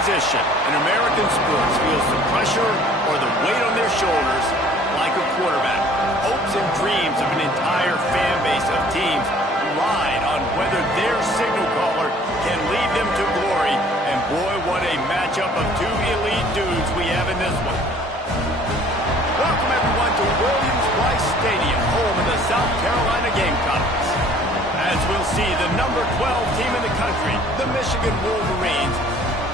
position in American sports feels the pressure or the weight on their shoulders like a quarterback. Hopes and dreams of an entire fan base of teams ride on whether their signal caller can lead them to glory. And boy, what a matchup of two elite dudes we have in this one. Welcome everyone to Williams-Brice Stadium, home of the South Carolina Gamecocks. As we'll see, the number 12 team in the country, the Michigan Wolverines,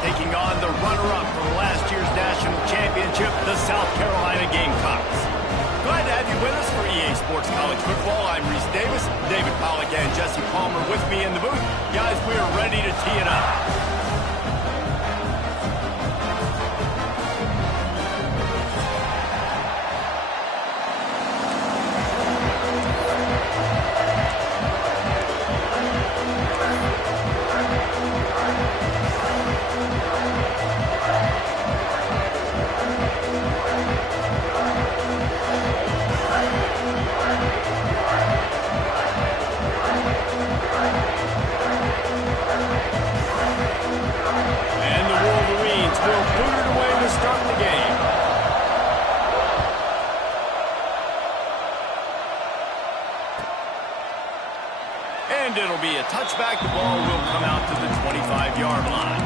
taking on the runner-up from last year's national championship, the South Carolina Gamecocks. Glad to have you with us for EA Sports College Football. I'm Reese Davis, David Pollack and Jesse Palmer with me in the booth. Guys, we are ready to tee it up. And it'll be a touchback. The ball will come out to the 25-yard line.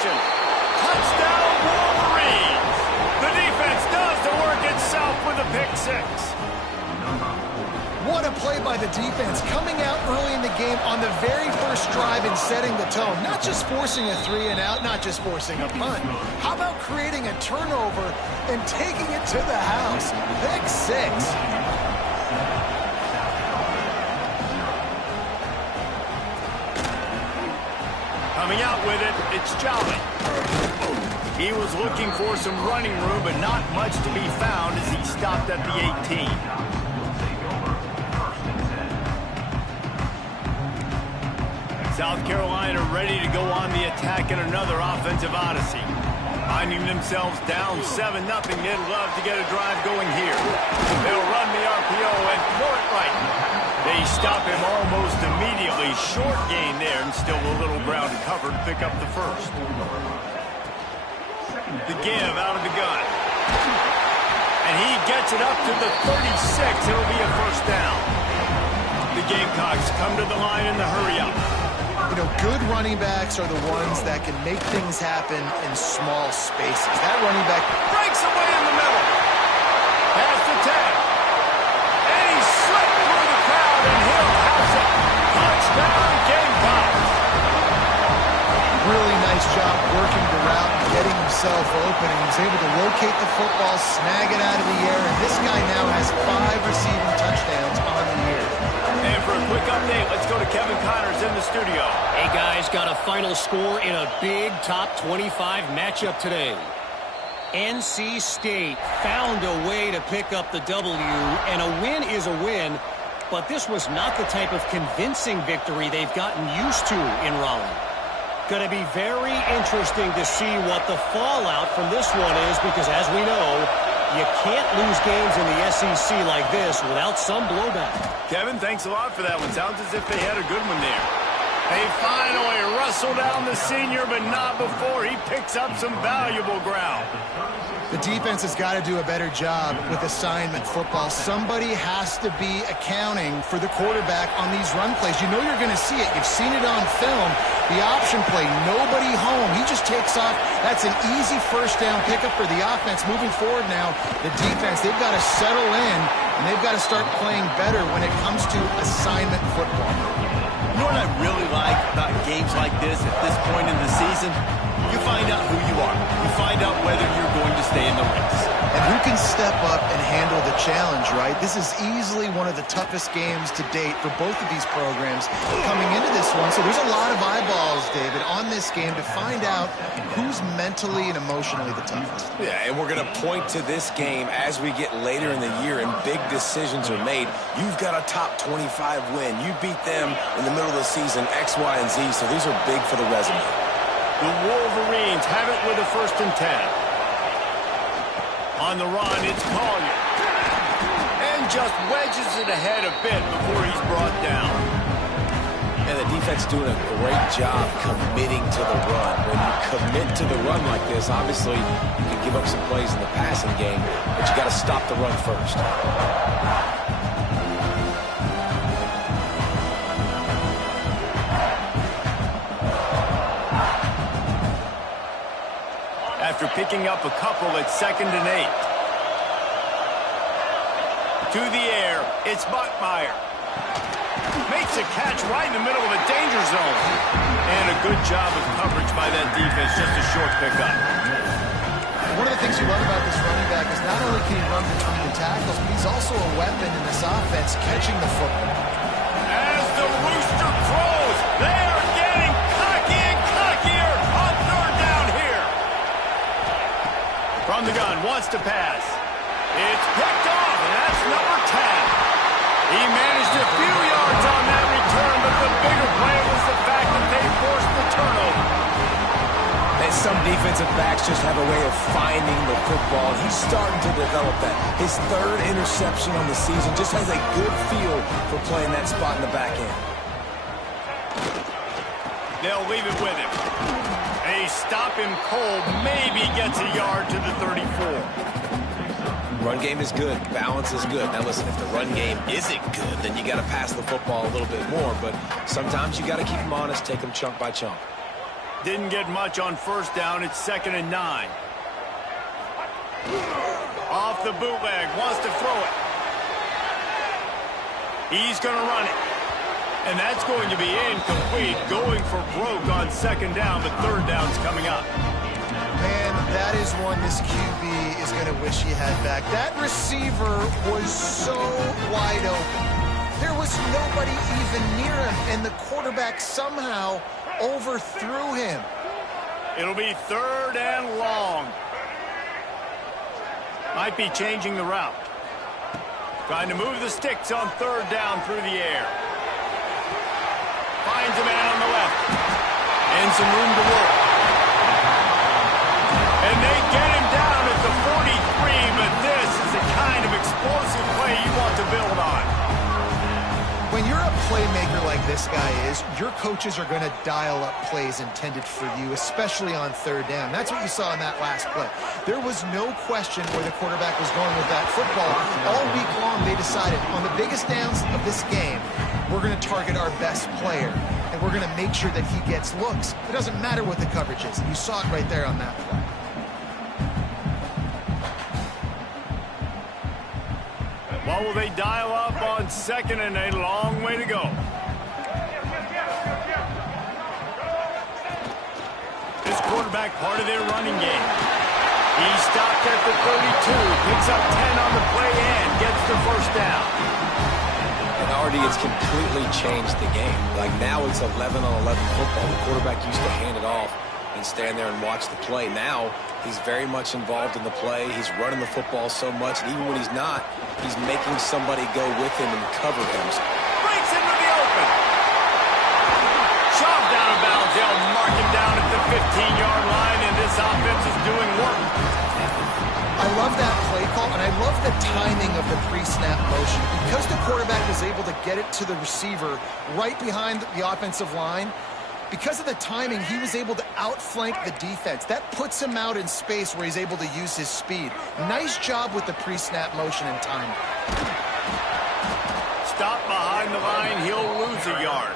Touchdown Wolverines! The defense does the work itself with a pick six. What a play by the defense, coming out early in the game on the very first drive and setting the tone. Not just forcing a 3-and-out, not just forcing a punt. How about creating a turnover and taking it to the house? Pick six. Coming out with it, it's Jolly. He was looking for some running room, but not much to be found as he stopped at the 18. South Carolina ready to go on the attack in another offensive odyssey. Finding themselves down 7-0, they'd love to get a drive going here. They'll run the RPO and throw it right. They stop him almost immediately. Short gain there and still a little ground to cover to pick up the first. The give out of the gun. And he gets it up to the 36. It'll be a first down. The Gamecocks come to the line in the hurry-up. You know, good running backs are the ones that can make things happen in small spaces. That running back breaks away in the middle. Past the 10. And he slipped through the crowd, and he'll house it. Touchdown, Gamecocks. Really nice job working the route, getting himself open. He was able to locate the football, snag it out of the air, and this guy now has 5 receiving touchdowns on the year. And for a quick update, let's go to Kevin Connors in the studio. Hey, guys, got a final score in a big top 25 matchup today. NC State found a way to pick up the W, and a win is a win, but this was not the type of convincing victory they've gotten used to in Raleigh. Going to be very interesting to see what the fallout from this one is, because as we know, you can't lose games in the SEC like this without some blowback. Kevin, thanks a lot for that one. Sounds as if they had a good one there. They finally wrestle down the senior, but not before he picks up some valuable ground. The defense has got to do a better job with assignment football. Somebody has to be accounting for the quarterback on these run plays. You know you're going to see it. You've seen it on film. The option play, nobody home. He just takes off. That's an easy first down pickup for the offense. Moving forward now, the defense, they've got to settle in, and they've got to start playing better when it comes to assignment football. You know what I really like about games like this at this point in the season? You find out who you are. You find out whether you're going to stay in the race. And who can step up and handle the challenge, right? This is easily one of the toughest games to date for both of these programs coming into this one. So there's a lot of eyeballs, David, on this game to find out who's mentally and emotionally the toughest. Yeah, and we're going to point to this game as we get later in the year and big decisions are made. You've got a top 25 win. You beat them in the middle of the season, X, Y, and Z, so these are big for the resume. The Wolverines have it with a 1st and 10. On the run, it's Collier. And just wedges it ahead a bit before he's brought down. And the defense doing a great job committing to the run. When you commit to the run like this, obviously you can give up some plays in the passing game, but you got to stop the run first. After picking up a couple at 2nd and 8. To the air, it's Buckmeyer. Makes a catch right in the middle of a danger zone. And a good job of coverage by that defense, just a short pickup. One of the things you love about this running back is not only can he run between the tackles, but he's also a weapon in this offense catching the football. As the rooster crows, they are getting cocky and cockier on 3rd down here. From the gun, wants to pass. It's picked off, and that's number 10. He managed a few yards on that return, but the bigger play was the fact that they forced the turnover. And some defensive backs just have a way of finding the football. He's starting to develop that. His 3rd interception on the season, just has a good feel for playing that spot in the back end. They'll leave it with him. They stop him cold, maybe gets a yard to the 34. Run game is good. Balance is good. Now, listen, if the run game isn't good, then you got to pass the football a little bit more. But sometimes you got to keep them honest, take them chunk by chunk. Didn't get much on 1st down. It's 2nd and 9. Off the bootleg. Wants to throw it. He's going to run it. And that's going to be incomplete. Going for broke on 2nd down, but 3rd down's coming up. Man, that is one this QB is going to wish he had back. That receiver was so wide open. There was nobody even near him, and the quarterback somehow overthrew him. It'll be 3rd and long. Might be changing the route. Trying to move the sticks on 3rd down through the air. Finds a man on the left. And some room to work. And they get him down at the 43, but this is the kind of explosive play you want to build on. When you're a playmaker like this guy is, your coaches are going to dial up plays intended for you, especially on 3rd down. That's what you saw in that last play. There was no question where the quarterback was going with that football. All week long, they decided on the biggest downs of this game, we're going to target our best player, and we're going to make sure that he gets looks. It doesn't matter what the coverage is. You saw it right there on that play. What will they dial up on 2nd and a long way to go? This quarterback part of their running game. He stopped at the 32, picks up 10 on the play and gets the 1st down. And already it's completely changed the game. Like now it's 11 on 11 football. The quarterback used to hand it off and stand there and watch the play. Now he's very much involved in the play. He's running the football so much, and even when he's not, he's making somebody go with him and cover him. Breaks into the open. Shoved down of bounds. They'll mark him down at the 15-yard line, and this offense is doing work. I love that play call, and I love the timing of the pre-snap motion. Because the quarterback was able to get it to the receiver right behind the offensive line, because of the timing, he was able to outflank the defense. That puts him out in space where he's able to use his speed. Nice job with the pre-snap motion and timing. Stop behind the line, he'll lose a yard.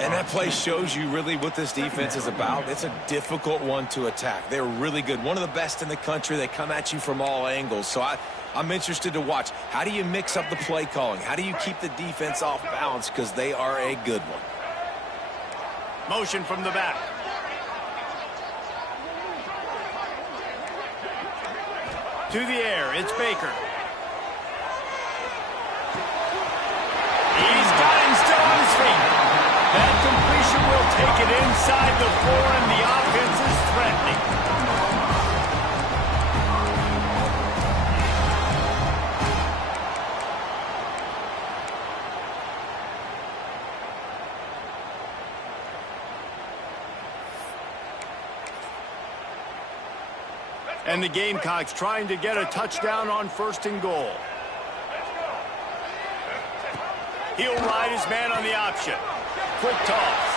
And that play shows you really what this defense is about. It's a difficult one to attack. They're really good. One of the best in the country. They come at you from all angles. So I'm interested to watch. How do you mix up the play calling? How do you keep the defense off balance? Because they are a good one. Motion from the back. To the air, it's Baker. He's got him still on his feet. That completion will take it inside the 4, and the offense is threatening. And the Gamecocks trying to get a touchdown on 1st and goal. He'll ride his man on the option. Quick toss.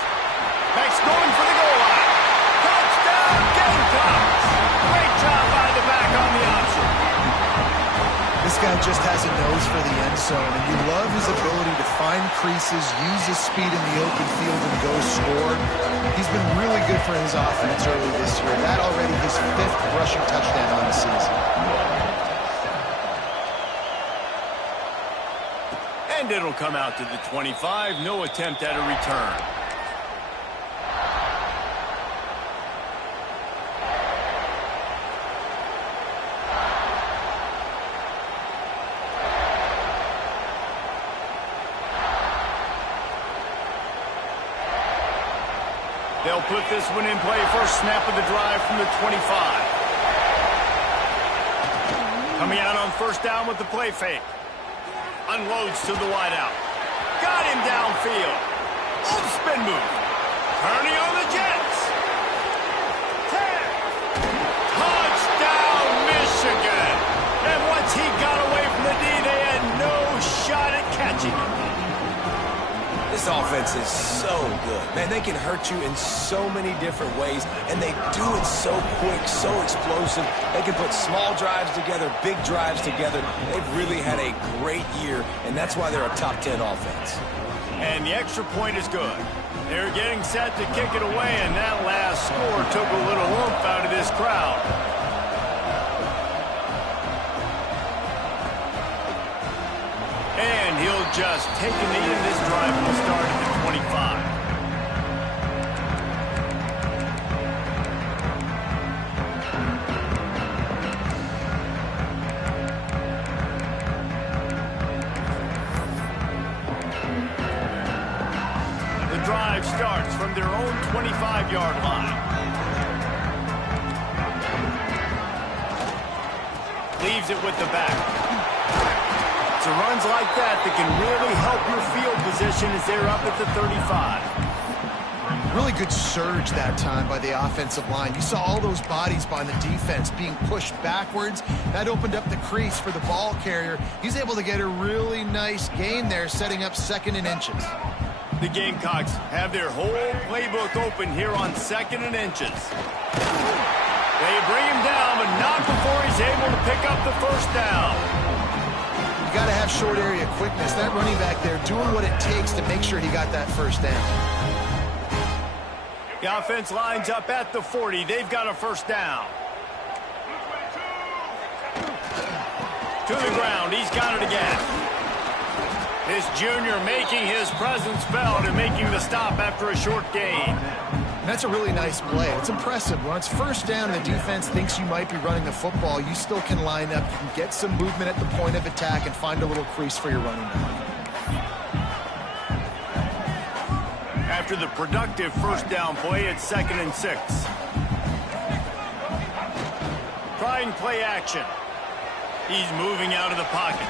Max going for the goal line. Touchdown, Gamecocks! Great job by the back on the option. This guy just has a nose for the end zone, and you love his ability to find creases, use his speed in the open field, and go score. He's been really good for his offense early this year. That already his 5th rushing touchdown on the season. And it'll come out to the 25. No attempt at a return. They'll put this one in play. First snap of the drive from the 25. Coming out on 1st down with the play fake. Unloads to the wideout. Got him downfield. Old spin move. Turning on the Jets. 10. Touchdown, Michigan. And once he got away from the D, they had no shot at catching him. This offense is so good. Man, they can hurt you in so many different ways, and they do it so quick, so explosive. They can put small drives together, big drives together. They've really had a great year, and that's why they're a top 10 offense. And the extra point is good. They're getting set to kick it away, and that last score took a little oomph out of this crowd. And he'll just take a knee, and this drive will start at the 25. The drive starts from their own 25-yard line. Leaves it with the back. So runs like that can really help your field position as they're up at the 35. Really good surge that time by the offensive line. You saw all those bodies by the defense being pushed backwards. That opened up the crease for the ball carrier. He's able to get a really nice gain there, setting up 2nd and inches. The Gamecocks have their whole playbook open here on 2nd and inches. They bring him down, but not before he's able to pick up the 1st down. You got to have short area quickness. That running back there doing what it takes to make sure he got that 1st down. The offense lines up at the 40. They've got a 1st down. To the ground. He's got it again. This junior making his presence felt and making the stop after a short gain. That's a really nice play. It's impressive. When it's 1st down and the defense thinks you might be running the football, you still can line up. You can get some movement at the point of attack and find a little crease for your running back. After the productive 1st down play, it's 2nd and 6. Trying play action. He's moving out of the pocket.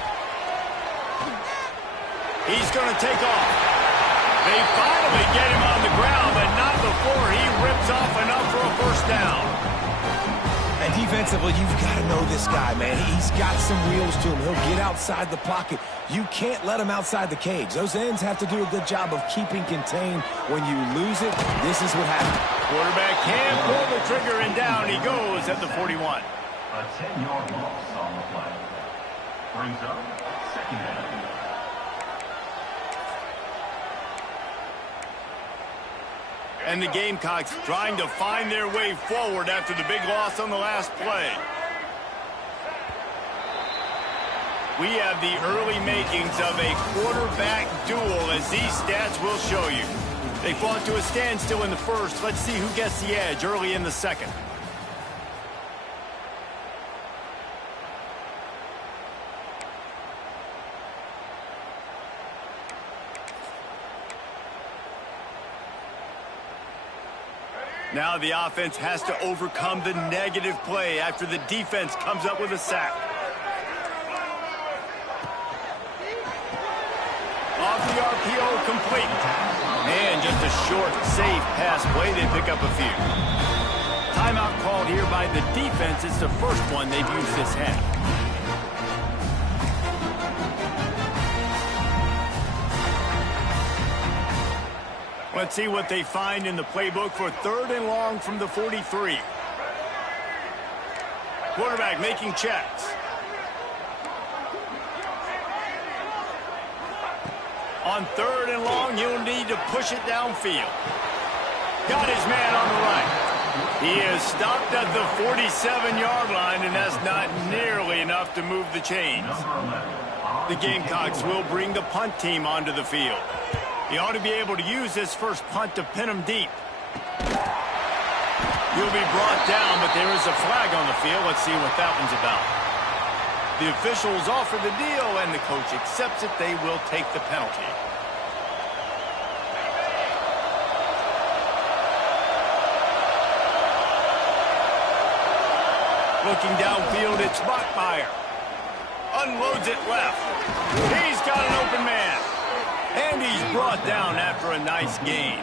He's going to take off. They finally get him on the ground, but not before he rips off enough for a 1st down. And defensively, you've got to know this guy, man. He's got some wheels to him. He'll get outside the pocket. You can't let him outside the cage. Those ends have to do a good job of keeping contained. When you lose it, this is what happens. Quarterback can't pull the trigger, and down he goes at the 41. A 10-yard loss on the play. Brings up 2nd down. And the Gamecocks trying to find their way forward after the big loss on the last play. We have the early makings of a quarterback duel, as these stats will show you. They fought to a standstill in the 1st. Let's see who gets the edge early in the 2nd. Now the offense has to overcome the negative play after the defense comes up with a sack. Off the RPO, complete. And just a short, safe pass play. They pick up a few. Timeout called here by the defense. It's the first one they've used this half. Let's see what they find in the playbook for 3rd and long from the 43. Quarterback making checks. On 3rd and long, you'll need to push it downfield. Got his man on the right. He is stopped at the 47-yard line, and that's not nearly enough to move the chains. The Gamecocks will bring the punt team onto the field. He ought to be able to use this first punt to pin him deep. He'll be brought down, but there is a flag on the field. Let's see what that one's about. The officials offer the deal, and the coach accepts it. They will take the penalty. Looking downfield, it's Bachmeyer. Unloads it left. He's got an open man. And he's brought down after a nice gain.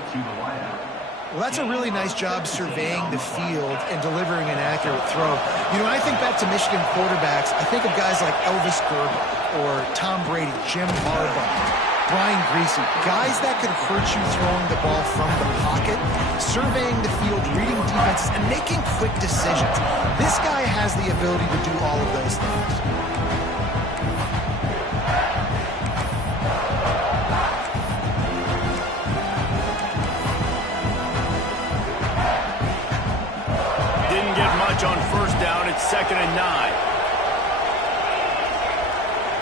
Well, that's a really nice job surveying the field and delivering an accurate throw. You know, when I think back to Michigan quarterbacks, I think of guys like Elvis Gerber or Tom Brady, Jim Harbaugh, Brian Griese, guys that could hurt you throwing the ball from the pocket, surveying the field, reading defenses, and making quick decisions. This guy has the ability to do all of those things. On 1st down, it's 2nd and 9.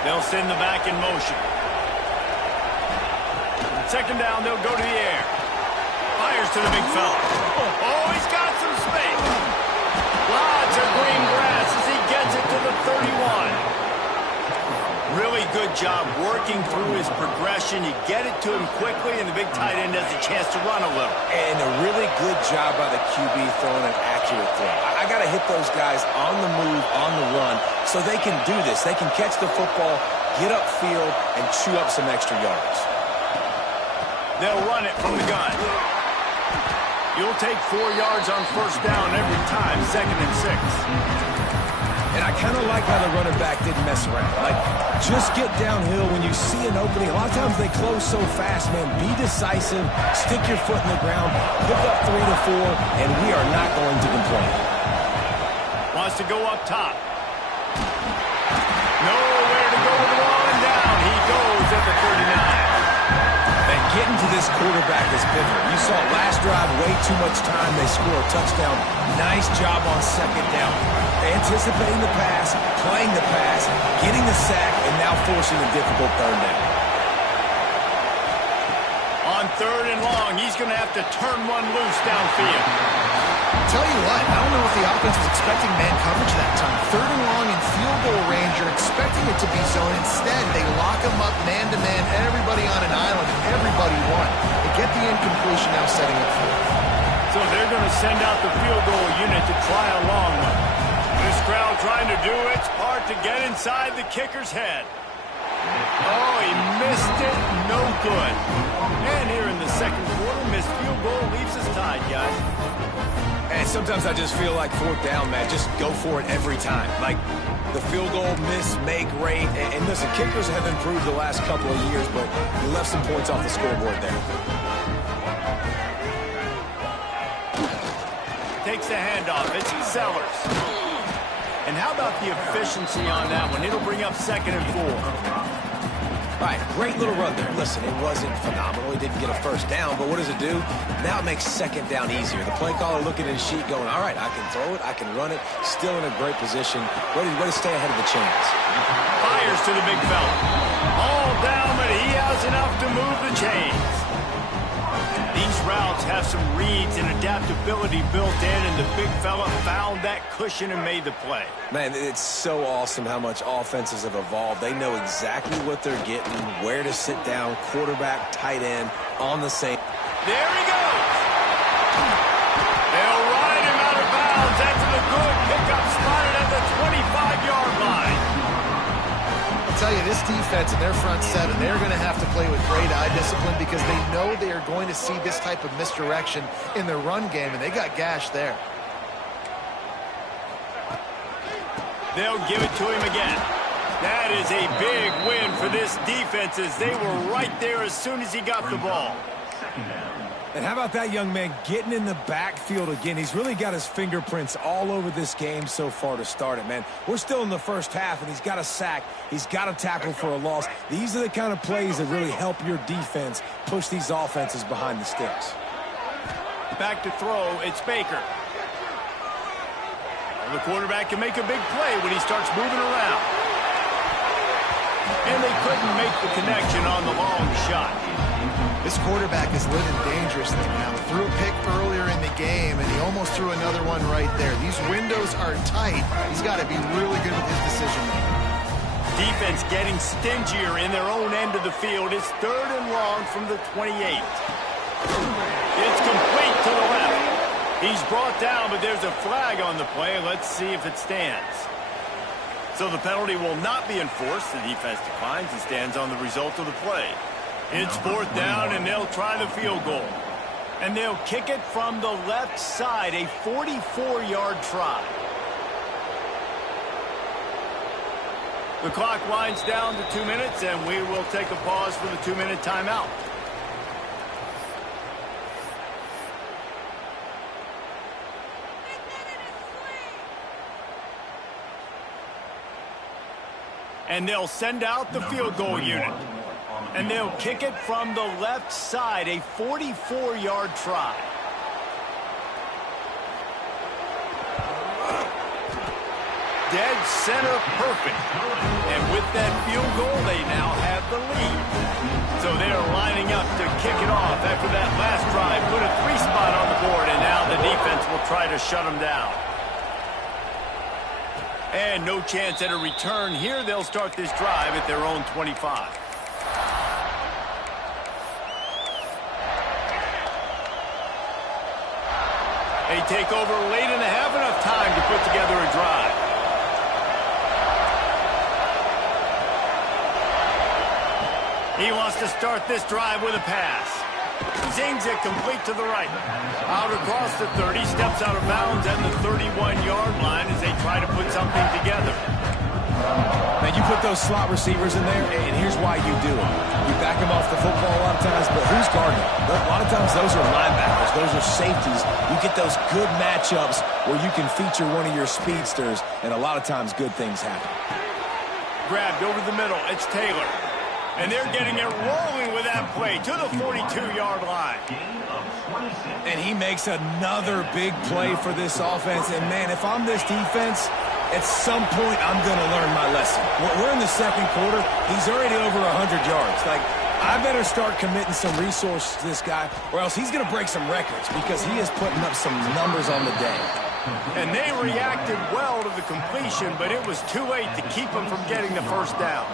They'll send the back in motion. 2nd down, they'll go to the air. Fires to the big fella. Oh, he's got some space. Lots of green grass as he gets it to the 31. Really good job working through his progression. You get it to him quickly, and the big tight end has a chance to run a little. And a really good job by the QB throwing an accurate throw. I got to hit those guys on the move, on the run, so they can do this. They can catch the football, get upfield, and chew up some extra yards. They'll run it from the gun. You'll take 4 yards on 1st down every time, 2nd and 6. And I kind of like how the running back didn't mess around. Like, just get downhill when you see an opening. A lot of times they close so fast, man. Be decisive, stick your foot in the ground, pick up 3 to 4, and we are not going to complain. Wants to go up top. Nowhere to go with the ball, and down he goes at the 39. And getting to this quarterback is pivotal. You saw last drive, way too much time. They score a touchdown. Nice job on 2nd down. Anticipating the pass, playing the pass, getting the sack, and now forcing a difficult 3rd down. On 3rd and long, he's going to have to turn one loose downfield. Tell you what, I don't know if the offense was expecting man coverage that time. 3rd and long in field goal range, you're expecting it to be zone. Instead, they lock him up man-to-man, everybody on an island, and everybody won. They get the incompletion, now setting it forth. So they're going to send out the field goal unit to try a long one. This crowd trying to do its part to get inside the kicker's head. Oh, he missed it. No good. And here in the 2nd quarter, missed field goal leaves us tied, guys. And sometimes I just feel like 4th down, man. Just go for it every time. Like, the field goal miss, make, rate. And listen, kickers have improved the last couple of years, but you left some points off the scoreboard there. Takes the handoff. It's Sellers. And how about the efficiency on that one? It'll bring up 2nd and 4. All right, great little run there. Listen, it wasn't phenomenal. He didn't get a 1st down, but what does it do? Now it makes 2nd down easier. The play caller looking at his sheet going, all right, I can throw it, I can run it, still in a great position, ready to stay ahead of the chains. Fires to the big fella. All down, but he has enough to move the chains. These routes have some reads and adaptability built in, and the big fella found that cushion and made the play. Man, it's so awesome how much offenses have evolved. They know exactly what they're getting, where to sit down, quarterback, tight end, on the same. There he goes. They'll tell you, this defense and their front seven, they're going to have to play with great eye discipline because they know they are going to see this type of misdirection in their run game, and they got gashed there. They'll give it to him again. That is a big win for this defense as they were right there as soon as he got the ball. And how about that young man getting in the backfield again? He's really got his fingerprints all over this game so far to start it, man. We're still in the first half, and he's got a sack. He's got a tackle for a loss. These are the kind of plays that really help your defense push these offenses behind the sticks. Back to throw, it's Baker. The quarterback can make a big play when he starts moving around. And they couldn't make the connection on the long shot. This quarterback is living dangerously now. Threw a pick earlier in the game, and he almost threw another one right there. These windows are tight. He's got to be really good with his decision-making. Defense getting stingier in their own end of the field. It's 3rd and long from the 28. It's complete to the left. He's brought down, but there's a flag on the play. Let's see if it stands. So the penalty will not be enforced. The defense declines and stands on the result of the play. It's 4th down, and they'll try the field goal. And they'll kick it from the left side, a 44-yard try. The clock winds down to 2 minutes, and we will take a pause for the 2-minute timeout. And they'll send out the field goal unit. And they'll kick it from the left side, a 44-yard try. Dead center perfect. And with that field goal, they now have the lead. So they're lining up to kick it off after that last drive. Put a 3-spot on the board, and now the defense will try to shut them down. And no chance at a return here. They'll start this drive at their own 25. They take over late and have enough time to put together a drive. He wants to start this drive with a pass. Zings it complete to the right. Out across the 30, steps out of bounds at the 31-yard line as they try to put something together. Now, you put those slot receivers in there, and here's why you do it. You back them off the football a lot of times, but who's guarding? A lot of times those are linebackers. Those are safeties. You get those good matchups where you can feature one of your speedsters, and a lot of times good things happen. Grabbed over the middle. It's Taylor. And they're getting it rolling with that play to the 42-yard line. And he makes another big play for this offense. And, man, if I'm this defense, at some point I'm going to learn my lesson. We're in the second quarter. He's already over 100 yards. Like, I better start committing some resources to this guy, or else he's going to break some records because he is putting up some numbers on the day. And they reacted well to the completion, but it was too late to keep him from getting the first down.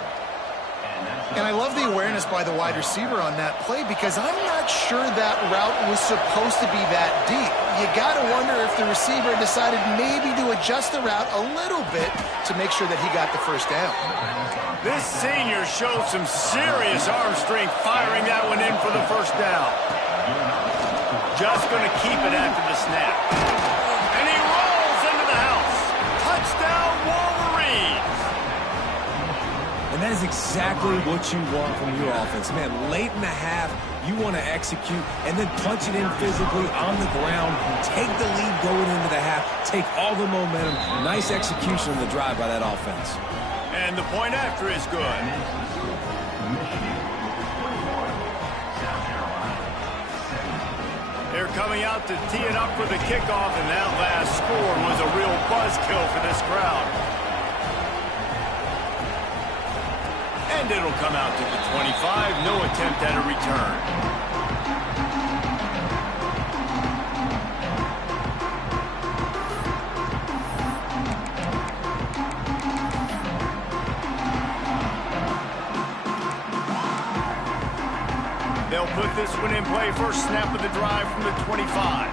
And I love the awareness by the wide receiver on that play because I'm not sure that route was supposed to be that deep. You got to wonder if the receiver decided maybe to adjust the route a little bit to make sure that he got the first down. This senior showed some serious arm strength firing that one in for the first down. Just going to keep it after the snap. And he rolls into the house. Touchdown, Wolverines. And that is exactly what you want from your offense. Man, late in the half, you want to execute and then punch it in physically on the ground, take the lead going into the half, take all the momentum. Nice execution of the drive by that offense. And the point after is good. They're coming out to tee it up for the kickoff, and that last score was a real buzzkill for this crowd. And it'll come out to the 25. No attempt at a return. They'll put this one in play. First snap of the drive from the 25.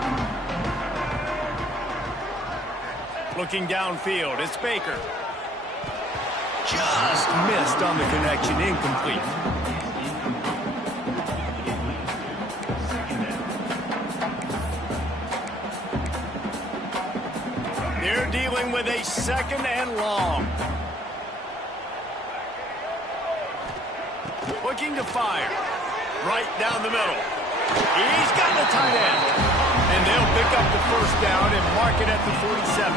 Looking downfield, it's Baker. just missed on the connection, incomplete. They're dealing with a 2nd and long. Looking to fire. Right down the middle. He's got the tight end. And they'll pick up the 1st down and mark it at the 47.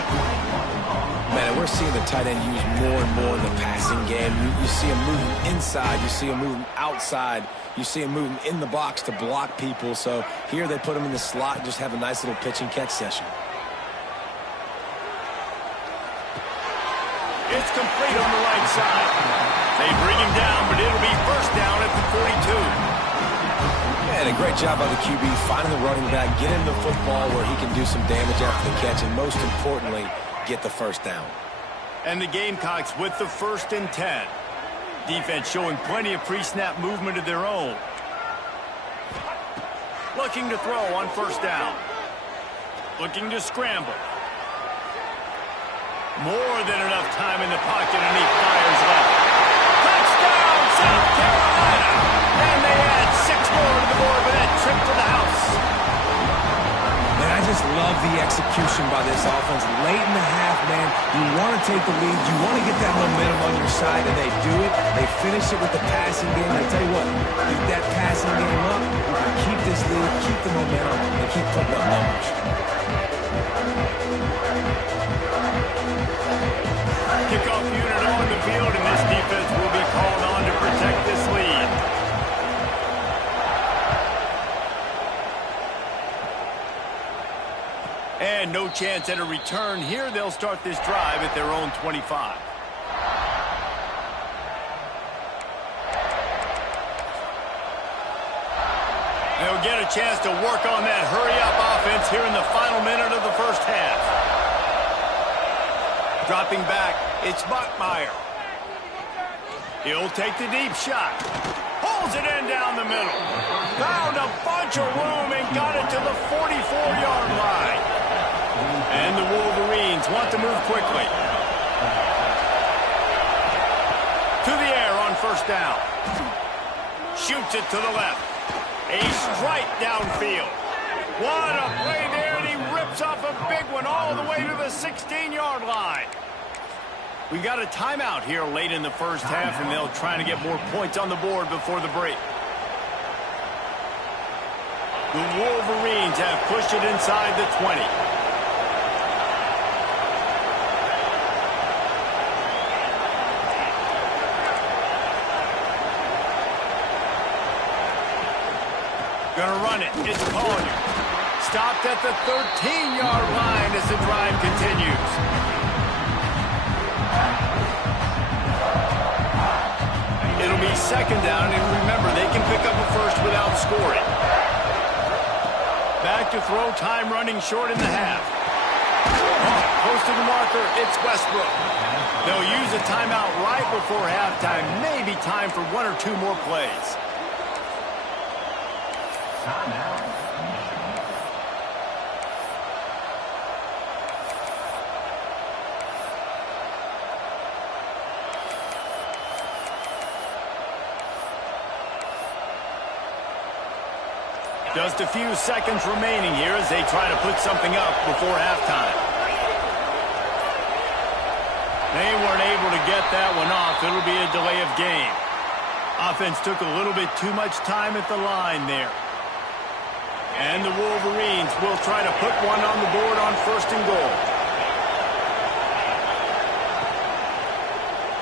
Man, we're seeing the tight end used more and more in the passing game. You see him moving inside. You see him moving outside. You see him moving in the box to block people. So here they put him in the slot and just have a nice little pitch and catch session. It's complete on the right side. They bring him down, but it'll be 1st down at the 42. Man, a great job by the QB finding the running back, get him the football where he can do some damage after the catch, and most importantly, get the 1st down. And the Gamecocks with the 1st and 10. Defense showing plenty of pre-snap movement of their own. Looking to throw on 1st down. Looking to scramble. More than enough time in the pocket, and he fires left. Touchdown, South Carolina! And they add 6 more to the board with that trip to the house. Man, I just love the execution by this offense. Late in the half, man, you want to take the lead. You want to get that momentum on your side, and they do it. They finish it with the passing game. I tell you what, keep that passing game up. We can keep this lead, keep the momentum, and keep putting up numbers. Kickoff unit on the field, and this defense will be called on to protect this lead. And no chance at a return here. They'll start this drive at their own 25. They'll get a chance to work on that hurry-up offense here in the final minute of the 1st half. Dropping back, it's Buckmeyer. He'll take the deep shot. Pulls it in down the middle. Found a bunch of room and got it to the 44-yard line. And the Wolverines want to move quickly. To the air on 1st down. Shoots it to the left. A strike downfield. What a play there, and he rips off a big one all the way to the 16-yard line. We got a timeout here late in the 1st half, and they'll try to get more points on the board before the break. The Wolverines have pushed it inside the 20. Gonna run it. It's Collier. Stopped at the 13-yard line as the drive continues. It'll be 2nd down, and remember, they can pick up a 1st without scoring. Back to throw, time running short in the half. Close to the marker, it's Westbrook. They'll use a timeout right before halftime. Maybe time for 1 or 2 more plays. Timeout. Just a few seconds remaining here as they try to put something up before halftime. They weren't able to get that one off. It'll be a delay of game. Offense took a little bit too much time at the line there. And the Wolverines will try to put one on the board on 1st and goal.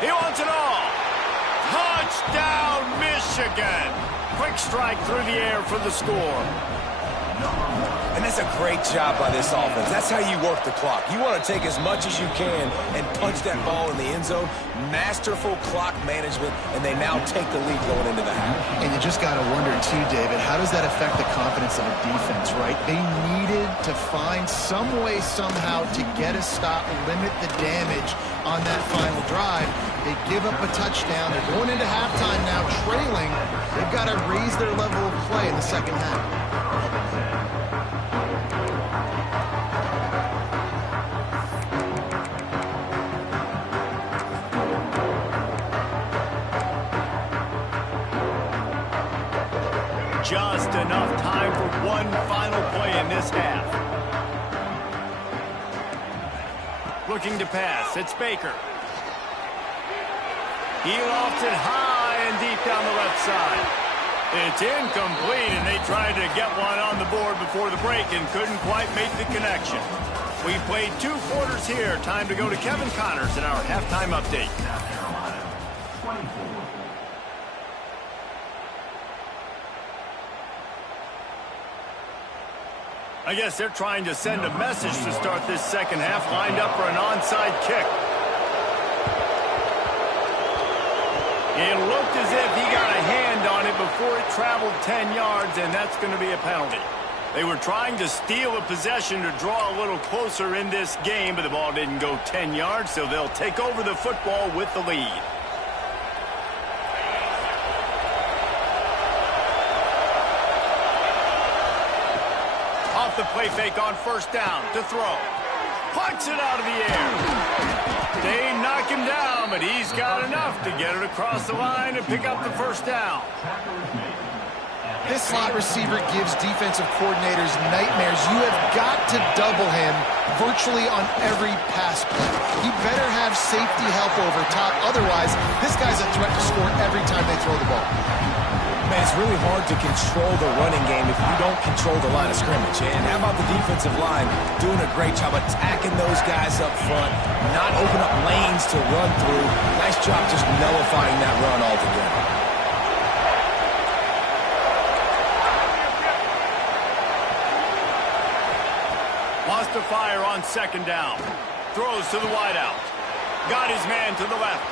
He wants it all. Touchdown, Michigan. Quick strike through the air for the score. And that's a great job by this offense. That's how you work the clock. You want to take as much as you can and punch that ball in the end zone. Masterful clock management, and they now take the lead going into the half. And you just got to wonder, too, David, how does that affect the confidence of a defense, right? They needed to find some way, somehow, to get a stop, limit the damage on that final drive. They give up a touchdown. They're going into halftime now, trailing. They've got to raise their level of play in the 2nd half. just enough time for one final play in this half. Looking to pass. It's Baker. He lofts it high and deep down the left side. It's incomplete, and they tried to get one on the board before the break and couldn't quite make the connection. We played 2 quarters here. Time to go to Kevin Connors in our halftime update. I guess they're trying to send a message to start this second half, lined up for an onside kick. It looked as if he got a hand on it before it traveled 10 yards, and that's going to be a penalty. They were trying to steal a possession to draw a little closer in this game, but the ball didn't go 10 yards, so they'll take over the football with the lead. Off the play fake on first down to throw. Punts it out of the air. They knock him down, but he's got enough to get it across the line and pick up the first down. This slot receiver gives defensive coordinators nightmares. You have got to double him virtually on every pass play. He better have safety help over top. Otherwise, this guy's a threat to score every time they throw the ball. Man, it's really hard to control the running game if you don't control the line of scrimmage. And how about the defensive line doing a great job attacking those guys up front, not open up lanes to run through. Nice job just nullifying that run altogether. Lost to fire on second down. Throws to the wideout. Got his man to the left.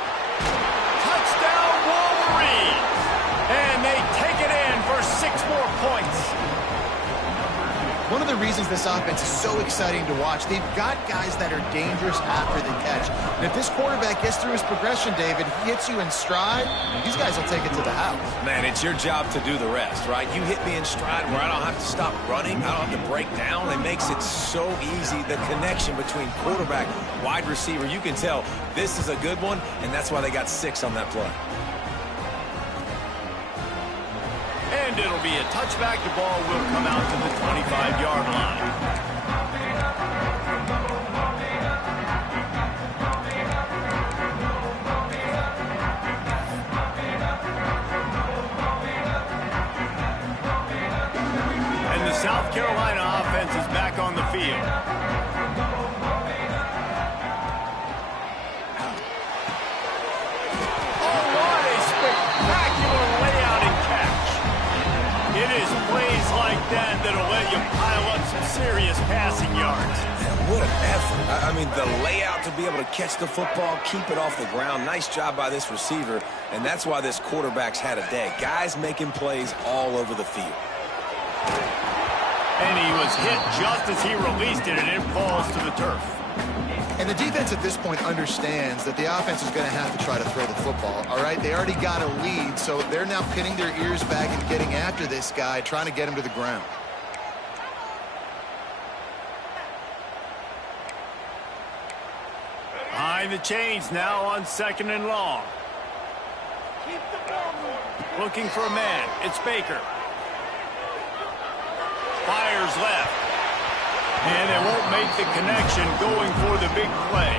Touchdown, Wolverines! And they take it in for 6 more points. One of the reasons this offense is so exciting to watch, they've got guys that are dangerous after the catch. And if this quarterback gets through his progression, David, he hits you in stride, these guys will take it to the house. Man, it's your job to do the rest, right? You hit me in stride where I don't have to stop running. I don't have to break down. It makes it so easy. The connection between quarterback, wide receiver, you can tell this is a good one, and that's why they got 6 on that play. And it'll be a touchback. The ball will come out to the 25-yard line. And the South Carolina offense is back on the field. It is plays like that that'll let you pile up some serious passing yards. Man, what an effort. I mean, the layout to be able to catch the football, keep it off the ground. Nice job by this receiver, and that's why this quarterback's had a day. Guys making plays all over the field. And he was hit just as he released it, and it falls to the turf. And the defense at this point understands that the offense is going to have to try to throw the football, all right? They already got a lead, so they're now pinning their ears back and getting after this guy, trying to get him to the ground. Behind the chains now on 2nd and long. Looking for a man. It's Baker. Fires left. And they won't make the connection going for the big play.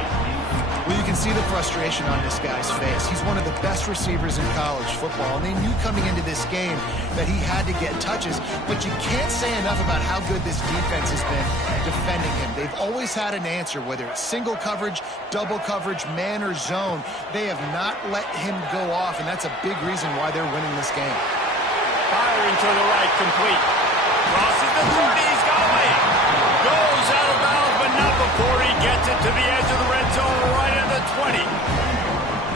Well, you can see the frustration on this guy's face. He's one of the best receivers in college football, and they knew coming into this game that he had to get touches, but you can't say enough about how good this defense has been defending him. They've always had an answer, whether it's single coverage, double coverage, man or zone. They have not let him go off, and that's a big reason why they're winning this game. Firing to the right, complete. Crosses the 30, he's got away. Goes out of bounds, but not before he gets it to the edge of the red zone, right at the 20.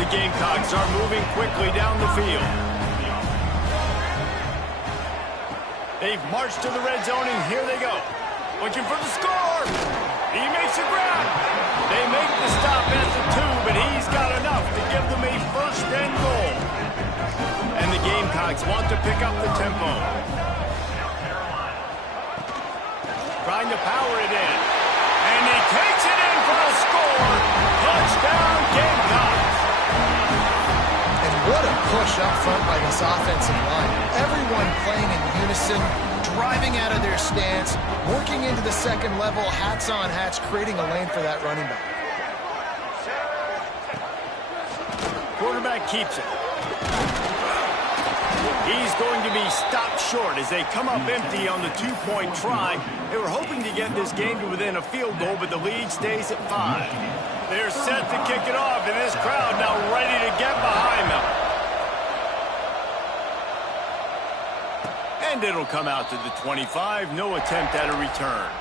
The Gamecocks are moving quickly down the field. They've marched to the red zone, and here they go. Looking for the score. He makes the grab. They make the stop at the 2, but he's got enough to give them a first and goal. And the Gamecocks want to pick up the tempo. Trying to power it in. And he takes it in for a score. Touchdown, Gamecocks. And what a push up front by this offensive line. Everyone playing in unison, driving out of their stance, working into the second level, hats on hats, creating a lane for that running back. Quarterback keeps it. He's going to be stopped short as they come up empty on the two-point try. They were hoping to get this game to within a field goal, but the lead stays at 5. They're set to kick it off, and this crowd now ready to get behind them. And it'll come out to the 25. No attempt at a return.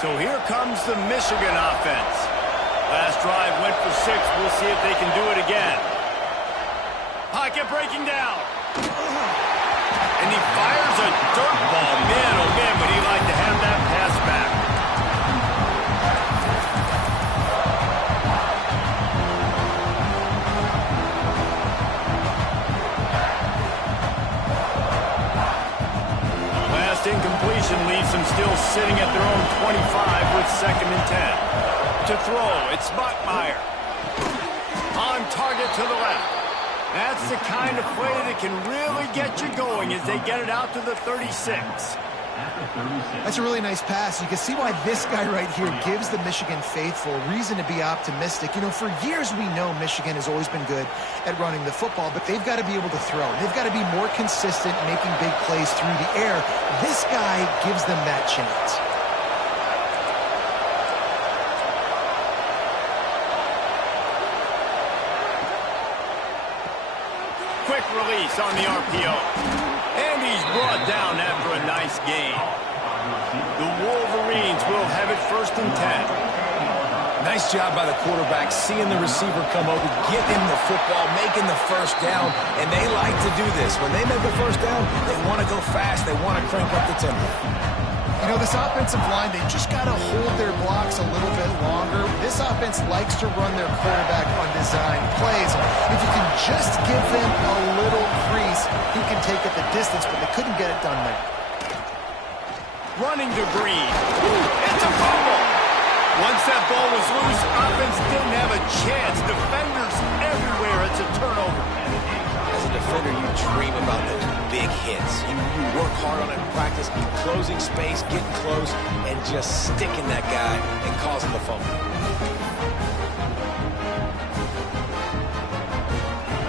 So here comes the Michigan offense. Last drive went for 6. We'll see if they can do it again. Pocket breaking down. And he fires a dirt ball. Man, oh man, would he like to have that pass back. Last incompletion leaves them still sitting at their own 25 with 2nd and 10. To throw, it's Bachmeier. On target to the left. That's the kind of play that can really get you going as they get it out to the 36. That's a really nice pass. You can see why this guy right here gives the Michigan faithful reason to be optimistic. You know, for years we know Michigan has always been good at running the football, but they've got to be able to throw. They've got to be more consistent making big plays through the air. This guy gives them that chance. Quick release on the RPO. And he's brought down after a nice gain. The Wolverines will have it 1st and 10. Nice job by the quarterback, seeing the receiver come over, getting him the football, making the 1st down, and they like to do this. When they make a 1st down, they want to go fast, they want to crank up the tempo. You know, this offensive line, they just got to hold their blocks a little bit longer. This offense likes to run their quarterback on design plays. If you can just give them a little crease, he can take it the distance, but they couldn't get it done there. Running to Green. It's a fumble. Once that ball was loose, offense didn't have a chance. Defenders everywhere. It's a turnover. As a defender, you dream about those big hits. You work hard on it in practice, closing space, getting close, and just sticking that guy and causing the fumble.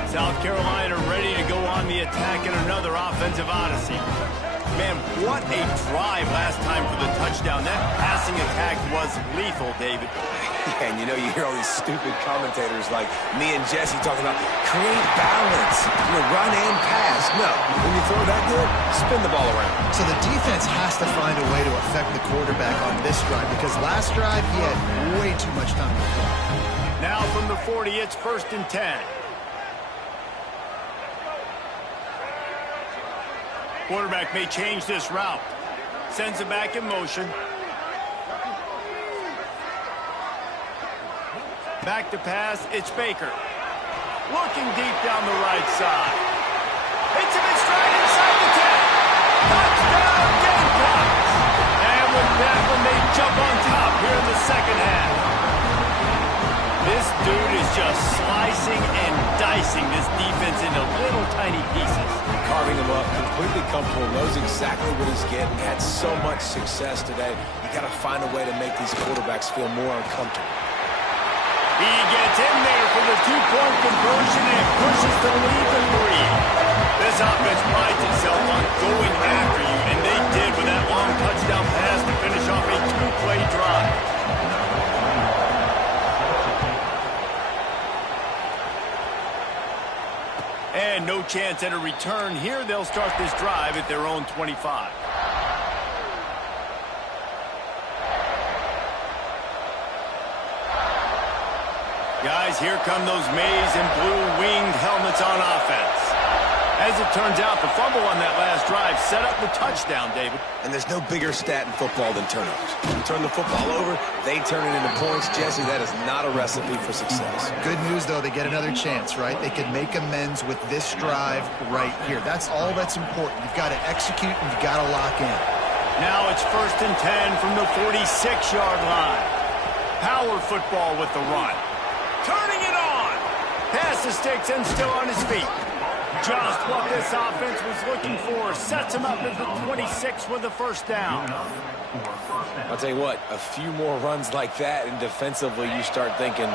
South Carolina ready to go on the attack in another offensive odyssey. Man, what a drive last time for the touchdown. That passing attack was lethal, David. Yeah, and you know, you hear all these stupid commentators like me and Jesse talking about create balance, run and pass. No, when you throw that good, spin the ball around. So the defense has to find a way to affect the quarterback on this drive because last drive he had way too much time to throw. Now from the 40, it's 1st and 10. Quarterback may change this route. Sends it back in motion. Back to pass, it's Baker. Looking deep down the right side. Hits him in stride inside the 10. Touchdown, Gamecocks! And with that one, they jump on top here in the 2nd half. This dude is just slicing and dicing this defense into little tiny pieces. Carving him up, completely comfortable, knows exactly what he's getting, had so much success today. You got to find a way to make these quarterbacks feel more uncomfortable. He gets in there for the 2-point conversion and pushes the lead to 3. This offense prides itself on going after you, and they did with that long touchdown pass to finish off a 2-play drive. And no chance at a return here. They'll start this drive at their own 25. Guys, here come those maize and blue winged helmets on offense. As it turns out, the fumble on that last drive set up the touchdown, David. And there's no bigger stat in football than turnovers. You turn the football over, they turn it into points. Jesse, that is not a recipe for success. Good news, though, they get another chance, right? They can make amends with this drive right here. That's all that's important. You've got to execute and you've got to lock in. Now it's 1st and 10 from the 46-yard line. Power football with the run. Turning it on. Pass the sticks and still on his feet. Just what this offense was looking for. Sets him up at the 26 with a first down. I'll tell you what, a few more runs like that, and defensively you start thinking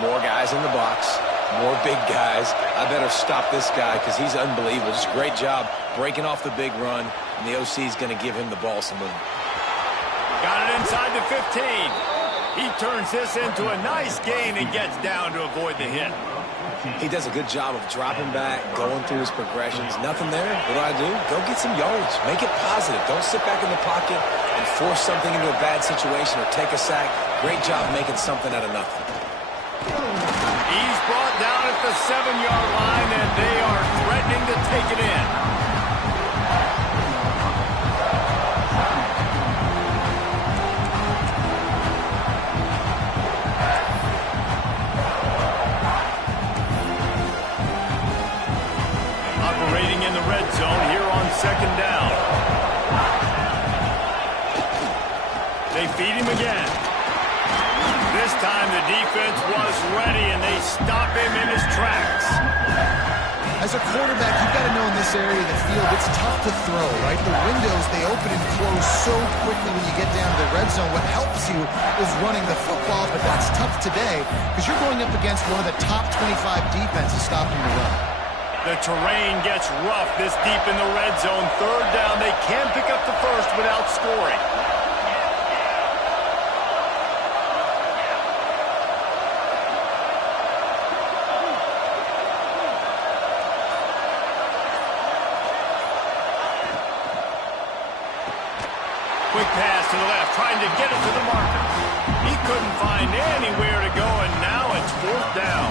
more guys in the box, more big guys. I better stop this guy because he's unbelievable. Just a great job breaking off the big run, and the OC is going to give him the ball some room. Got it inside the 15. He turns this into a nice gain and gets down to avoid the hit. He does a good job of dropping back, going through his progressions. Nothing there. What do? Go get some yards. Make it positive. Don't sit back in the pocket and force something into a bad situation or take a sack. Great job making something out of nothing. He's brought down at the 7-yard line, and they are threatening to take it in. Operating in the red zone here on 2nd down. They feed him again. This time the defense was ready, and they stop him in his tracks. As a quarterback, you've got to know in this area of the field, it's tough to throw, right? The windows, they open and close so quickly when you get down to the red zone. What helps you is running the football, but that's tough today because you're going up against one of the top 25 defenses stopping the run. The terrain gets rough this deep in the red zone. 3rd down, they can't pick up the first without scoring. Quick pass to the left, trying to get it to the marker. He couldn't find anywhere to go, and now it's 4th down.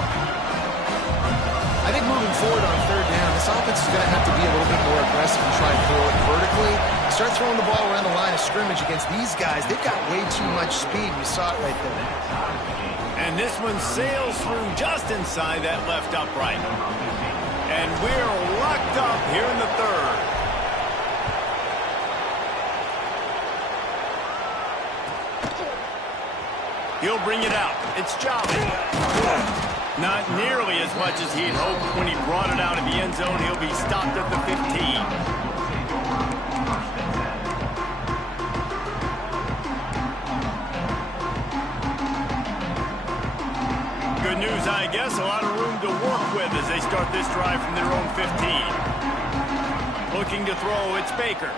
I think moving forward on 3rd down, this offense is going to have to be a little bit more aggressive and try and throw it vertically. Start throwing the ball around the line of scrimmage against these guys. They've got way too much speed. You saw it right there. And this one sails through just inside that left upright. And we're locked up here in the 3rd. He'll bring it out. It's Jolly. Not nearly as much as he'd hoped when he brought it out of the end zone. He'll be stopped at the 15. Good news, I guess. A lot of room to work with as they start this drive from their own 15. Looking to throw, it's Baker.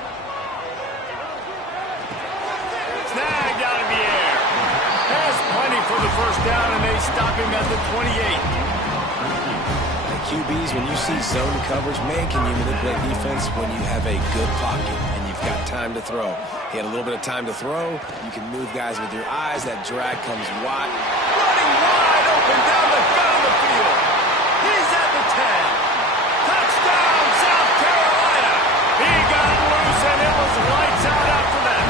Snagged out of the air. Has plenty for the first down, and they stop him at the 28. The QBs, when you see zone coverage, man, can you manipulate defense when you have a good pocket and you've got time to throw. He had a little bit of time to throw. You can move guys with your eyes. That drag comes wide. Running wide open down the gut of the field. He's at the 10. Touchdown, South Carolina. He got loose, and it was lights out after that.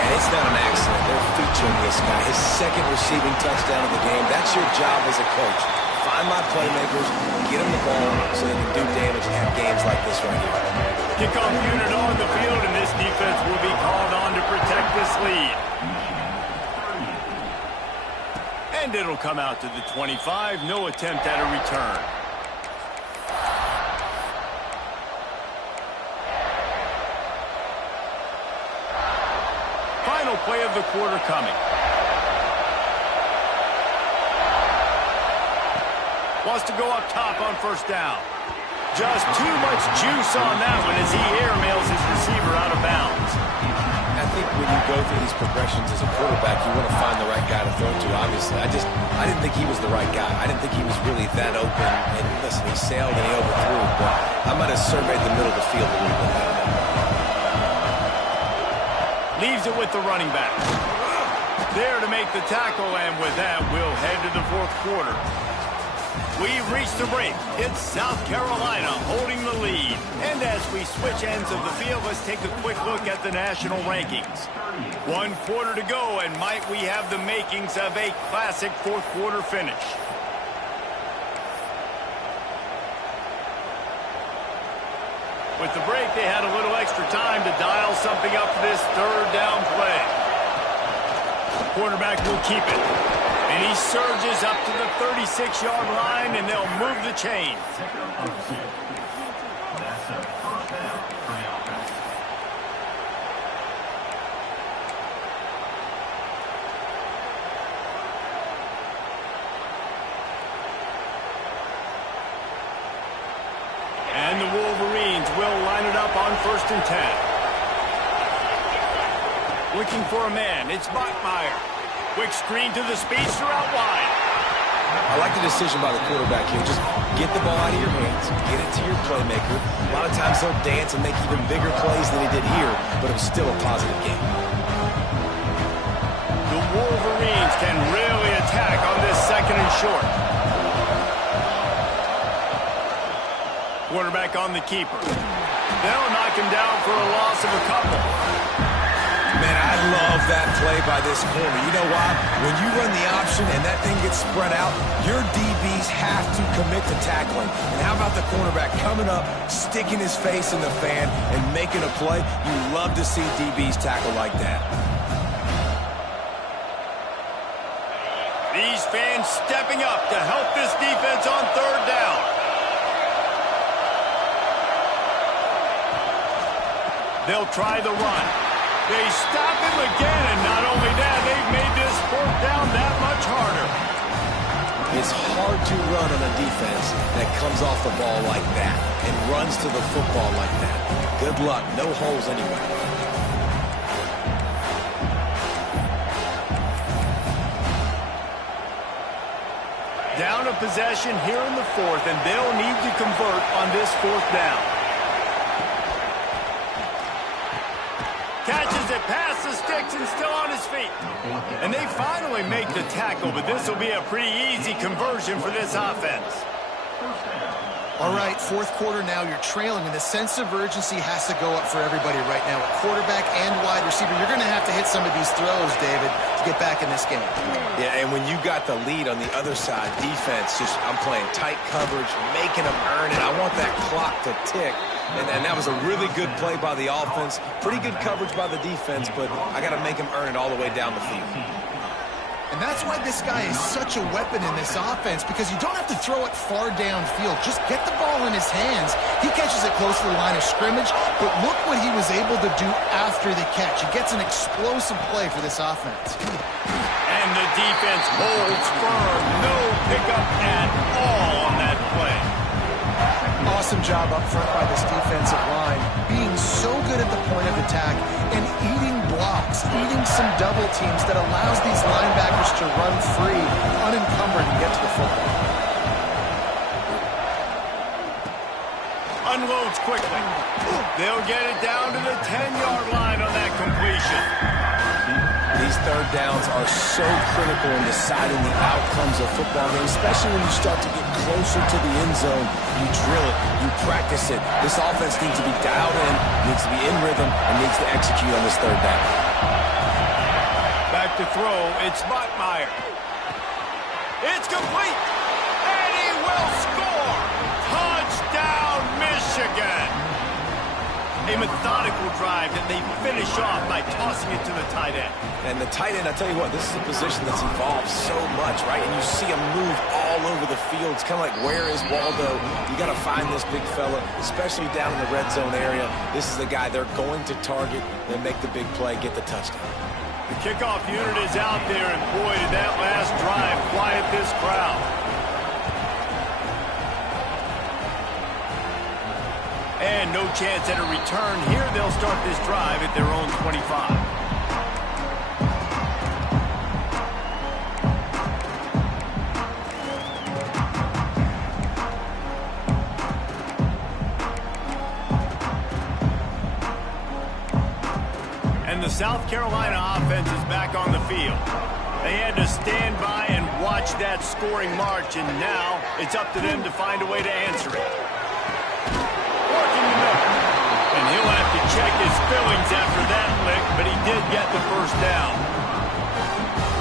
And it's not an accident. They're featuring this guy. His 2nd receiving touchdown of the game. That's your job as a coach. Find my playmakers, get them the ball so they can do damage and have games like this right here. Kickoff unit on the field, and this defense will be called on to protect this lead. And it'll come out to the 25. No attempt at a return. Final play of the quarter coming. Wants to go up top on 1st down. Just too much juice on that one as he airmails his receiver out of bounds. I think when you go through these progressions as a quarterback, you want to find the right guy to throw to, obviously. I didn't think he was the right guy. I didn't think he was really that open. And listen, he sailed and he overthrew, but I might have surveyed the middle of the field a little bit better. Leaves it with the running back. There to make the tackle, and with that, we'll head to the 4th quarter. We've reached the break. It's South Carolina holding the lead. And as we switch ends of the field, let's take a quick look at the national rankings. 1 quarter to go, and might we have the makings of a classic 4th quarter finish. With the break, they had a little extra time to dial something up for this third down play. The quarterback will keep it. And he surges up to the 36-yard line, and they'll move the chains. That's a first down for the offense. And the Wolverines will line it up on 1st and 10. Looking for a man, it's Bachmeier. Quick screen to the speedster out wide. I like the decision by the quarterback here. Just get the ball out of your hands, get it to your playmaker. A lot of times he'll dance and make even bigger plays than he did here, but it was still a positive game. The Wolverines can really attack on this 2nd and short. Quarterback on the keeper. They'll knock him down for a loss of a couple. Man, I love that play by this corner. You know why? When you run the option and that thing gets spread out, your DBs have to commit to tackling. And how about the cornerback coming up, sticking his face in the fan, and making a play? You love to see DBs tackle like that. These fans stepping up to help this defense on 3rd down. They'll try the run. They stop him again, and not only that, they've made this 4th down that much harder. It's hard to run on a defense that comes off the ball like that and runs to the football like that. Good luck. No holes anyway. Down a possession here in the 4th, and they'll need to convert on this 4th down. Catches it past the sticks and still on his feet. And they finally make the tackle, but this will be a pretty easy conversion for this offense. All right, 4th quarter now, you're trailing, and the sense of urgency has to go up for everybody right now. At quarterback and wide receiver, you're going to have to hit some of these throws, David, to get back in this game. Yeah, and when you got the lead on the other side, defense, I'm playing tight coverage, making them earn it. I want that clock to tick. And that was a really good play by the offense. Pretty good coverage by the defense, but I got to make them earn it all the way down the field. And that's why this guy is such a weapon in this offense, because you don't have to throw it far downfield. Just get the ball in his hands. He catches it close to the line of scrimmage, but look what he was able to do after the catch. He gets an explosive play for this offense. And the defense holds firm. No pickup at all on that play. Awesome job up front by this defensive line, being so good at the point of attack and eating blocks, eating some double teams that allows these linebackers to run free, unencumbered, and get to the football. Unloads quickly. They'll get it down to the 10-yard line on that completion. These 3rd downs are so critical in deciding the outcomes of football games, especially when you start to get closer to the end zone. You drill it, you practice it. This offense needs to be dialed in, needs to be in rhythm, and needs to execute on this 3rd down. Back to throw, it's Bachmeier. It's complete, and he will score. Touchdown, Michigan. A methodical drive that they finish off by tossing it to the tight end. And the tight end, I tell you what, this is a position that's evolved so much, right? And you see him move all over the field. It's kind of like, where is Waldo? You got to find this big fella, especially down in the red zone area. This is the guy they're going to target and make the big play, get the touchdown. The kickoff unit is out there, and boy, did that last drive quiet this crowd. And no chance at a return here. They'll start this drive at their own 25. And the South Carolina offense is back on the field. They had to stand by and watch that scoring march, and now it's up to them to find a way to answer it. And he'll have to check his fillings after that lick, but he did get the 1st down.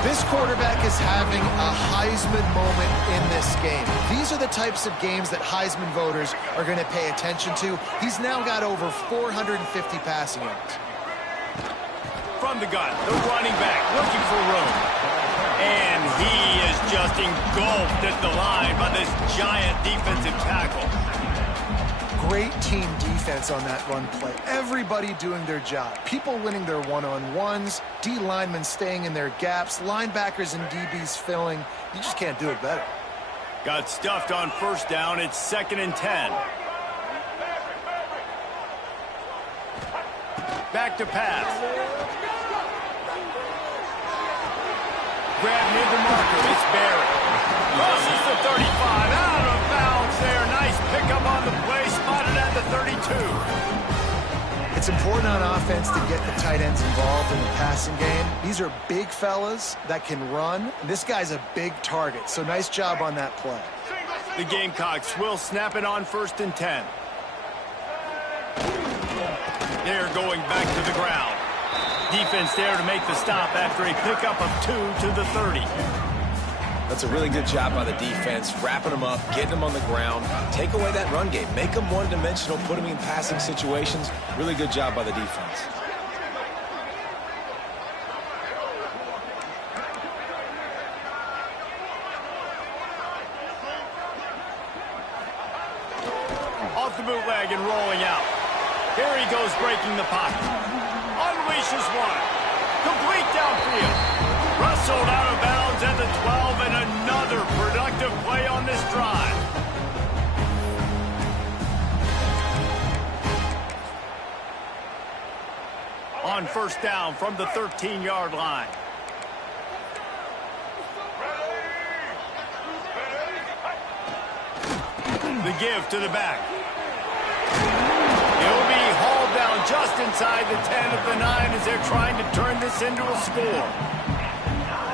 This quarterback is having a Heisman moment in this game. These are the types of games that Heisman voters are going to pay attention to. He's now got over 450 passing yards. From the gun, the running back looking for room. And he is just engulfed at the line by this giant defensive tackle. Great team defense on that run play. Everybody doing their job. People winning their one-on-ones, D linemen staying in their gaps, linebackers and DBs filling. You just can't do it better. Got stuffed on first down. It's 2nd and 10. Back to pass. Grab near the marker. It's Barry. Crosses the 35. Out of bounds there. Nice pickup on the play. Spotted at the 32. It's important on offense to get the tight ends involved in the passing game. These are big fellas that can run. This guy's a big target, so nice job on that play. The Gamecocks will snap it on 1st and 10. They're going back to the ground. Defense there to make the stop after a pickup of 2 to the 30. That's a really good job by the defense, wrapping them up, getting them on the ground, take away that run game, make them one-dimensional, put them in passing situations. Really good job by the defense. Off the bootleg and rolling out. Here he goes, breaking the pocket. Unleashes one. Complete downfield. Rustled out of bounds at the 12, and another productive play on this drive. On first down from the 13-yard line. The give to the back. He'll be hauled down just inside the 10 of the 9 as they're trying to turn this into a score.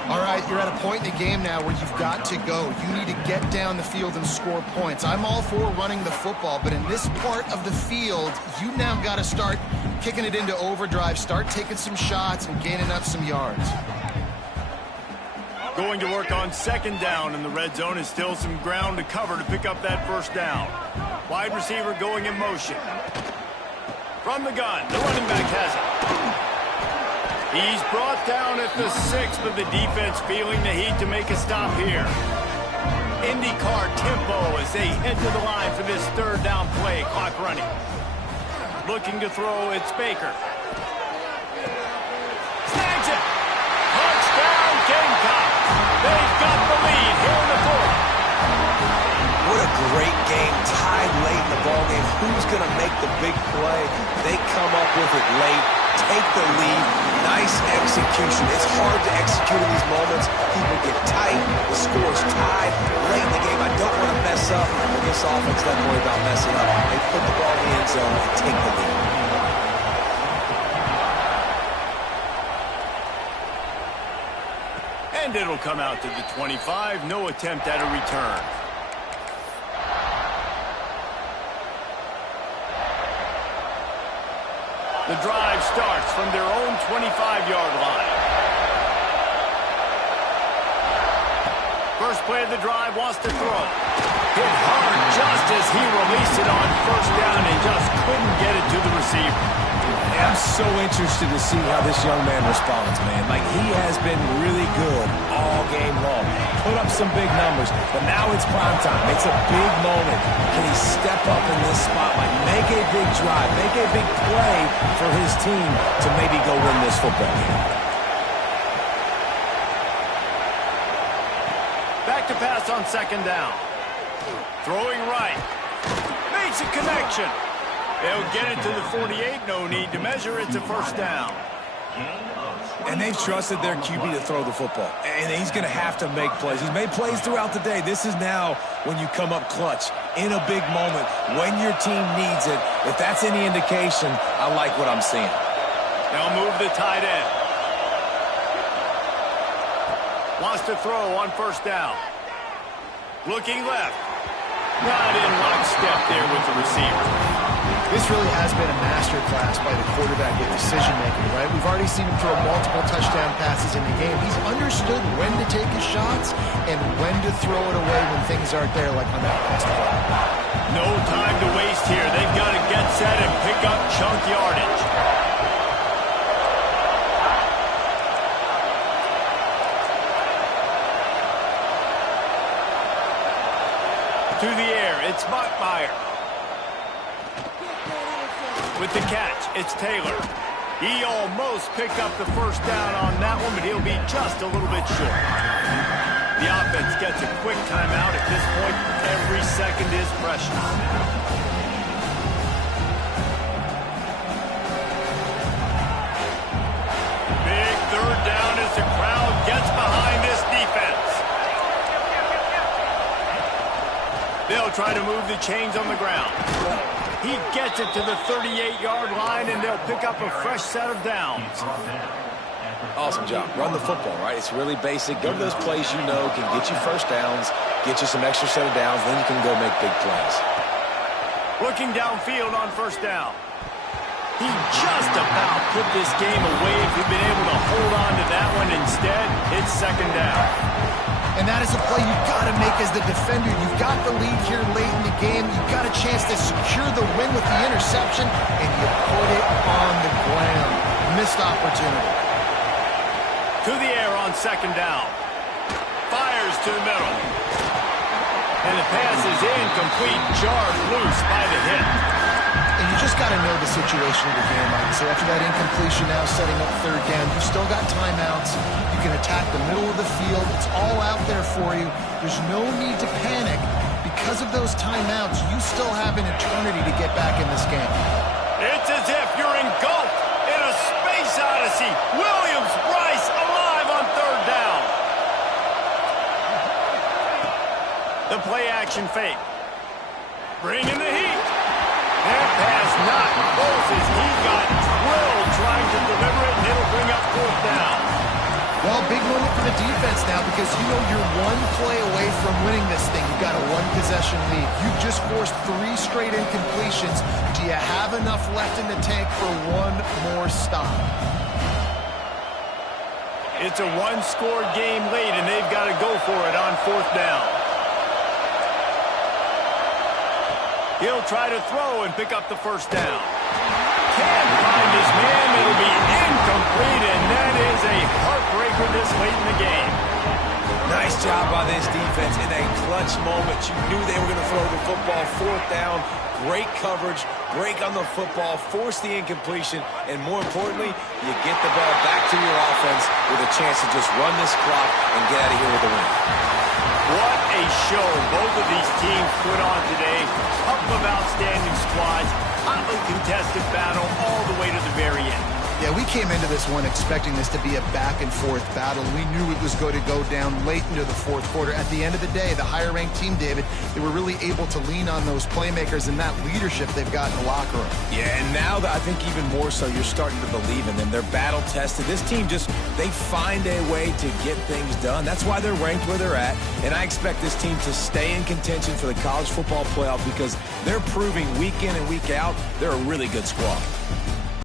All right, you're at a point in the game now where you've got to go. You need to get down the field and score points. I'm all for running the football, but in this part of the field, you now got to start kicking it into overdrive, start taking some shots and gaining up some yards. Going to work on 2nd down, and the red zone is still some ground to cover to pick up that first down. Wide receiver going in motion. From the gun, the running back has it. He's brought down at the 6, but the defense feeling the heat to make a stop here. IndyCar tempo as they head to the line for this 3rd down play. Clock running. Looking to throw, it's Baker. Snags it. Touchdown, Gamecocks. They've got the lead here in the 4th. What a great game, tied late in the ballgame. Who's going to make the big play? They come up with it late, take the lead. Nice execution. It's hard to execute in these moments. People get tight. The score's tied late in the game. I don't want to mess up. But this offense doesn't worry about messing up. They put the ball in the end zone and take the lead. And it'll come out to the 25. No attempt at a return. The drive starts from their own 25-yard line. First play of the drive, wants to throw. Hit hard just as he released it on first down and just couldn't get it to the receiver. I'm so interested to see how this young man responds, man. Like, he has been really good all game long. Put up some big numbers, but now it's prime time. It's a big moment. Can he step up in this spotlight, make a big drive, make a big play for his team to maybe go win this football game? Back to pass on 2nd down. Throwing right. Makes a connection. They'll get it to the 48. No need to measure. It's a first down. And they've trusted their QB to throw the football. And he's going to have to make plays. He's made plays throughout the day. This is now when you come up clutch in a big moment when your team needs it. If that's any indication, I like what I'm seeing. They'll move the tight end. Wants to throw on first down. Looking left. Not in lockstep there with the receiver. This really has been a masterclass by the quarterback with decision-making, right? We've already seen him throw multiple touchdown passes in the game. He's understood when to take his shots and when to throw it away when things aren't there, like on that last play. No time to waste here. They've got to get set and pick up chunk yardage. To the air, it's Mockmeyer. With the catch, it's Taylor. He almost picked up the first down on that one, but he'll be just a little bit short. The offense gets a quick timeout at this point. Every second is precious. Big third down as the crowd gets behind this defense. They'll try to move the chains on the ground. He gets it to the 38-yard line, and they'll pick up a fresh set of downs. Awesome job. Run the football, right? It's really basic. Go to those plays you know can get you first downs, get you some extra set of downs, then you can go make big plays. Looking downfield on first down. He just about put this game away if he'd been able to hold on to that one. Instead, it's second down. And that is a play you've got to make as the defender. You've got the lead here late in the game. You've got a chance to secure the win with the interception, and you put it on the ground. Missed opportunity. To the air on second down. Fires to the middle. And the pass is incomplete, jarred loose by the hit. And you just got to know the situation of the game, obviously. After that incompletion now setting up third down, you've still got timeouts. You can attack the middle of the field. It's all out there for you. There's no need to panic. Because of those timeouts, you still have an eternity to get back in this game. It's as if you're engulfed in a space odyssey. Williams-Brice alive on third down. The play-action fake. Bringing the heat. That pass not close as he got drilled trying to deliver it, and it'll bring up fourth down. Well, big moment for the defense now because you know you're one play away from winning this thing. You've got a one-possession lead. You've just forced 3 straight incompletions. Do you have enough left in the tank for one more stop? It's a one-score game late, and they've got to go for it on fourth down. He'll try to throw and pick up the first down. Can't find his man. It'll be incomplete, and that is a heartbreaker this late in the game. Nice job by this defense in a clutch moment. You knew they were going to throw the football. Fourth down, great coverage, break on the football, force the incompletion, and more importantly, you get the ball back to your offense with a chance to just run this clock and get out of here with a win. What a show both of these teams put on today. Couple of outstanding squads, hotly contested battle all the way to the very end. Yeah, we came into this one expecting this to be a back-and-forth battle. We knew it was going to go down late into the fourth quarter. At the end of the day, the higher-ranked team, David, they were really able to lean on those playmakers and that leadership they've got in the locker room. Yeah, and now I think even more so, you're starting to believe in them. They're battle-tested. This team they find a way to get things done. That's why they're ranked where they're at, and I expect this team to stay in contention for the college football playoff because they're proving week in and week out they're a really good squad.